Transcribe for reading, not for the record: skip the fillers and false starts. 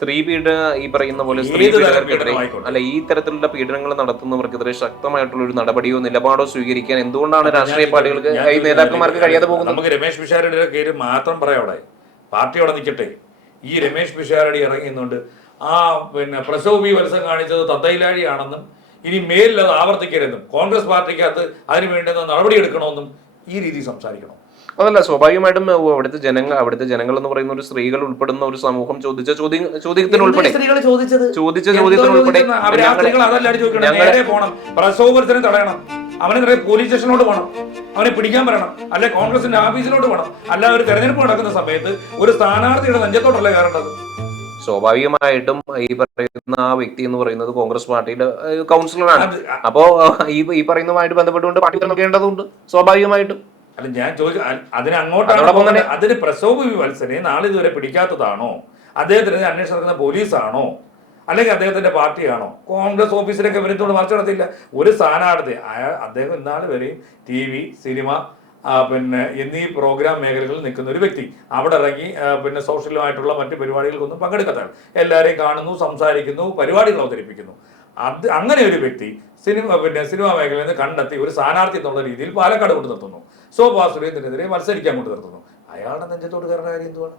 സ്ത്രീ ഈ പറയുന്ന പോലെ സ്ത്രീ പീഡകർക്കെതിരെ അല്ല, ഈ തരത്തിലുള്ള പീഡനങ്ങൾ നടത്തുന്നവർക്കെതിരെ ശക്തമായിട്ടുള്ള ഒരു നടപടിയോ നിലപാടോ സ്വീകരിക്കാൻ എന്തുകൊണ്ടാണ് രാഷ്ട്രീയ പാർട്ടികൾക്ക് ഈ നേതാക്കന്മാർക്ക് കഴിയാതെ പോകുന്നത്? നമുക്ക് രമേശ് പിഷാരടിയുടെ പേര് മാത്രം പറയാം. അവിടെ പാർട്ടി അവിടെ നിൽക്കട്ടെ. ഈ രമേശ് പിഷാരടി ഇറങ്ങിയുന്നുണ്ട് പ്രസവ് ബി വത്സം കാണിച്ചത് തത്തയിലാഴിയാണെന്നും ഇനി മേലിൽ അത് ആവർത്തിക്കരുതെന്നും കോൺഗ്രസ് പാർട്ടിക്കകത്ത് അതിന് വേണ്ടുന്ന നടപടി എടുക്കണമെന്നും ഈ രീതി സംസാരിക്കണം. അതല്ല, സ്വാഭാവികമായിട്ടും അവിടുത്തെ ജനങ്ങൾ എന്ന് പറയുന്ന ഒരു സ്ത്രീകൾ ഉൾപ്പെടുന്ന ഒരു സമൂഹം ചോദിച്ച ചോദ്യത്തിന് ഉൾപ്പെടെ പ്രസവത്തിന് തടയണം, അവനെ പോലീസ് സ്റ്റേഷനിലോട്ട് പോകണം, അവനെ പിടിക്കാൻ പറയണം, അല്ലെ കോൺഗ്രസിന്റെ ഓഫീസിലോട്ട് പോകണം, അല്ല ഒരു തെരഞ്ഞെടുപ്പ് നടക്കുന്ന സമയത്ത് ഒരു സ്ഥാനാർത്ഥിയുടെ നെഞ്ചത്തോട്ടല്ലേ കയറേണ്ടത്? സ്വാഭാവികമായിട്ടും ഈ പറയുന്ന ആ വ്യക്തി എന്ന് പറയുന്നത് കോൺഗ്രസ് പാർട്ടിയുടെ കൗൺസിലറാണ്. അപ്പോ ഈ പറയുന്നതുമായിട്ട് ബന്ധപ്പെട്ടുകൊണ്ട് പാർട്ടി നോക്കേണ്ടതുണ്ട് സ്വാഭാവികമായിട്ടും. അല്ല, ഞാൻ ചോദിച്ചു അതിന് അങ്ങോട്ടാണ്. അതിന് പ്രസവ് വത്സനെ നാളിതുവരെ പിടിക്കാത്തതാണോ? അദ്ദേഹത്തിന് അന്വേഷണം നടക്കുന്ന പോലീസാണോ? അല്ലെങ്കിൽ അദ്ദേഹത്തിന്റെ പാർട്ടിയാണോ? കോൺഗ്രസ് ഓഫീസിലൊക്കെ വരുന്നതുകൊണ്ട് മറിച്ച് നടത്തില്ല. ഒരു സ്ഥാനാർത്ഥി അദ്ദേഹം ഇന്നാൾ വരെയും TV, സിനിമ എന്നീ പ്രോഗ്രാം മേഖലകളിൽ നിൽക്കുന്ന ഒരു വ്യക്തി അവിടെ ഇറങ്ങി സോഷ്യലുമായിട്ടുള്ള മറ്റ് പരിപാടികൾക്കൊന്നും പങ്കെടുക്കാത്തതാണ്. എല്ലാവരെയും കാണുന്നു, സംസാരിക്കുന്നു, പരിപാടികൾ അവതരിപ്പിക്കുന്നു. അങ്ങനെ ഒരു വ്യക്തി സിനിമാ മേഖലയിൽ നിന്ന് കണ്ടെത്തി ഒരു സ്ഥാനാർത്ഥി എന്നുള്ള രീതിയിൽ പാലക്കാട് കൊണ്ട് നിർത്തുന്നു. ശോഭാ സുരേന്ദ്രനെതിരെ മത്സരിക്കാൻ കൊണ്ട് നിർത്തുന്നു. അയാളുടെ നെഞ്ചത്തോട് കയറുന്ന കാര്യം എന്തുവാണ്?